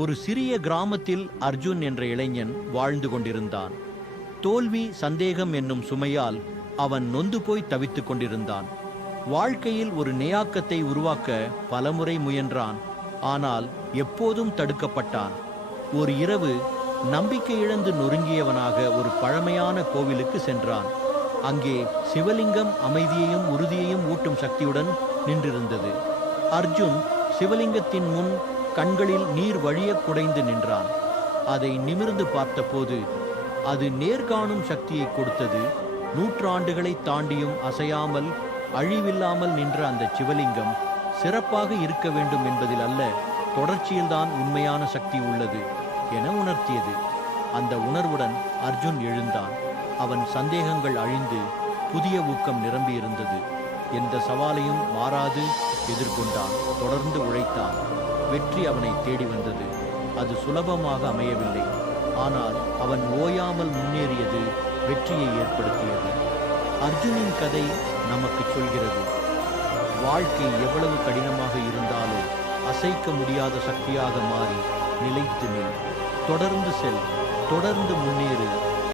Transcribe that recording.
ஒரு சிறிய கிராமத்தில் அர்ஜுன் என்ற இளைஞன் வாழ்ந்து கொண்டிருந்தான். தோல்வி, சந்தேகம் என்னும் சுமையால் அவன் நொந்து போய் தவித்துக் கொண்டிருந்தான். வாழ்க்கையில் ஒரு நியாக்கத்தை உருவாக்க பலமுறை முயன்றான். ஆனால் எப்போதும் தடுக்கப்பட்டான். ஒரு இரவு நம்பிக்கை இழந்து நொறுங்கியவனாக ஒரு பழமையான கோவிலுக்கு சென்றான். அங்கே சிவலிங்கம் அமைதியையும் உறுதியையும் ஊட்டும் சக்தியுடன் நின்றிருந்தது. அர்ஜுன் சிவலிங்கத்தின் முன் கண்களில் நீர் வழிய குடைந்து நின்றான். அதை நிமிர்ந்து பார்த்தபோது அது நேர்காணும் சக்தியை கொடுத்தது. நூற்றாண்டுகளை தாண்டியும் அசையாமல் அழிவில்லாமல் நின்ற அந்த சிவலிங்கம் சிறப்பாக இருக்க வேண்டும் என்பதில் அல்ல, தொடர்ச்சியில்தான் உண்மையான சக்தி உள்ளது என உணர்த்தியது. அந்த உணர்வுடன் அர்ஜுன் எழுந்தான். அவன் சந்தேகங்கள் அழிந்து புதிய ஊக்கம் நிரம்பியிருந்தது. எந்த சவாலையும் மாறாது எதிர்கொண்டான். தொடர்ந்து உழைத்தான். வெற்றி அவனை தேடி வந்தது. அது சுலபமாக அமையவில்லை. ஆனால் அவன் ஓயாமல் முன்னேறியது வெற்றியை ஏற்படுத்தியது. அர்ஜுனின் கதை நமக்கு சொல்கிறது, வாழ்க்கை எவ்வளவு கடினமாக இருந்தாலும் அசைக்க முடியாத சக்தியாக மாறி நிலைத்து நில். தொடர்ந்து செல், தொடர்ந்து முன்னேறு.